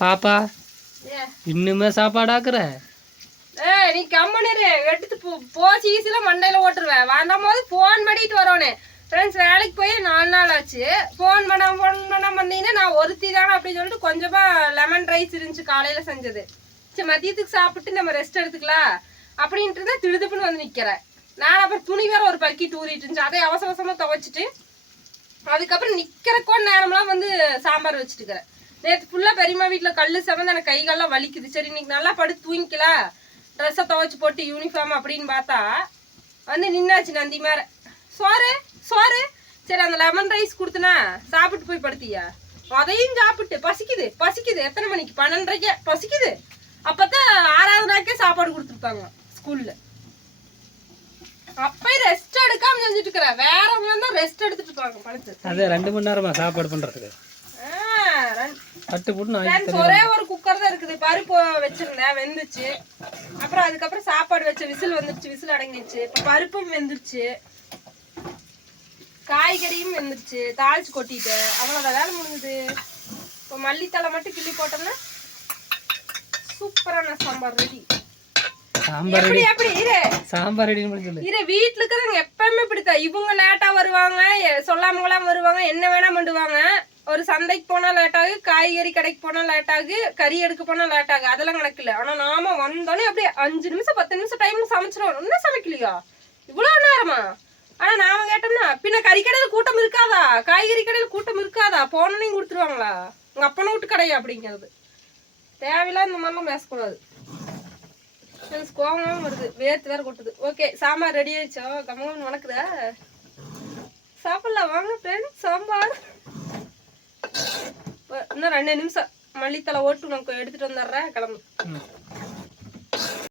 பாப்பா ஏ. இன்னுமே சாப்பாடாக்குற ஏய் நீ கம்மனிரு எடுத்து போ போ சீசில மண்டையில ஓட்டுருவேன். வந்த போது ஃபோன் பண்ணிட்டு வரோனே ஃப்ரெண்ட்ஸ் வேலைக்கு போய் நாலு நாள் ஆச்சு. ஃபோன் பண்ண ஃபோன் பண்ண வந்தீங்கன்னா நான் ஒருத்தி தானே அப்படின்னு சொல்லிட்டு கொஞ்சமா லெமன் ரைஸ் இருந்துச்சு காலையில செஞ்சது. சரி மதியத்துக்கு சாப்பிட்டு நம்ம ரெஸ்ட் எடுத்துக்கலாம் அப்படின்ட்டு இருந்தா திடுதுப்புன்னு வந்து நிக்கிறேன். நான் அப்புறம் துணி வேற ஒரு பக்கெட் ஊறிட்டு இருந்துச்சு. அதை அவசர அவசரமா துவைச்சிட்டு அதுக்கப்புறம் நிக்கிறக்கோ நேரம்லாம் வந்து சாம்பார் வச்சுட்டு இருக்கிறேன் நேற்று ஃபுல்லாக பெரியம்மா வீட்டில் கல் செவந்து எனக்கு கைகள்லாம் வலிக்குது. சரி இன்னைக்கு நல்லா படுத்து தூங்கிக்கலாம் ட்ரெஸ்ஸை துவச்சி போட்டு யூனிஃபார்ம் அப்படின்னு பார்த்தா வந்து நின்னாச்சு நந்தி மேல. சோறு சோறு. சரி அந்த லெமன் ரைஸ் கொடுத்தனா சாப்பிட்டு போய் படுத்தியா? அதையும் சாப்பிட்டு பசிக்குது பசிக்குது. எத்தனை மணிக்கு? பன்னெண்டரைக்கே பசிக்குது. அப்பதான் ஆறாவது நாக்கே சாப்பாடு கொடுத்துருப்பாங்க ஸ்கூல்ல அப்பயே ரெஸ்ட் எடுக்காம செஞ்சுட்டு இருக்கிறேன் வேறவங்க தான் ரெஸ்ட் எடுத்துட்டு இருப்பாங்க படுத்து. அது ரெண்டு மணி நேரமா சாப்பாடு பண்றதுக்கு. தட்டு போட்டு ஒரே ஒரு குக்கர் தான் இருக்குது. பருப்பு வச்சிருந்தேன் வெந்துச்சு. அப்புறம் அதுக்கப்புறம் சாப்பாடு வச்ச விசில் வந்துருச்சு விசில் அடங்கிடுச்சு. இப்ப பருப்பும் வெந்துருச்சு. காய்கறியும் வெந்துருச்சு. தாளிச்சு கொட்டிட்டேன். அவ்வளவுதான். வேலை முடிஞ்சது. இப்போ மல்லித்தலை மட்டும் கிள்ளி போட்டோம்னா சூப்பரான சாம்பார் ரெடி. சாம்பார் எப்படி எப்படி? இரு. சாம்பார் சொல்லு. இரு வீட்டுல இருக்கிறவங்க எப்பவுமே இப்படித்தான். இவங்க லேட்டா வருவாங்க சொல்லாமங்களாம் வருவாங்க என்ன வேணா பண்ணுவாங்க ஒரு சந்தைக்கு போனால் லேட் ஆகு காய்கறி கடைக்கு போனால் லேட் ஆகு கறி எடுக்க போனால் லேட் ஆகு. அதெல்லாம் கணக்கில்ல ஆனால் நாம வந்தோடனே அப்படியே அஞ்சு நிமிஷம் பத்து நிமிஷம் டைம் சமைச்சிரும் இன்னும் சமைக்கலையா? இவ்வளோ நேரமா? ஆனால் நாம கேட்டோம்னா பின்ன கறி கடையில் கூட்டம் இருக்காதா? காய்கறி கடையில் கூட்டம் இருக்காதா? போனோன்னே கொடுத்துருவாங்களா? உங்கள் அப்பனை விட்டு கடையா அப்படிங்கிறது. தேவையில்லாத இந்த மாதிரிலாம் பேசக்கூடாது. எனக்கு கோவமும் வருது. வேர்த்து வேற கொட்டுது. ஓகே சாம்பார் ரெடி ஆயிடுச்சோ? கம்மன் வணக்குதா? சாப்பிடலாம். வாங்க ஃப்ரெண்ட்ஸ் சாம்பார். இன்னும் ரெண்டு நிமிஷம் மல்லித்தலை ஓட்டு நமக்கு எடுத்துட்டு வந்துடுறேன். கிளம்பு.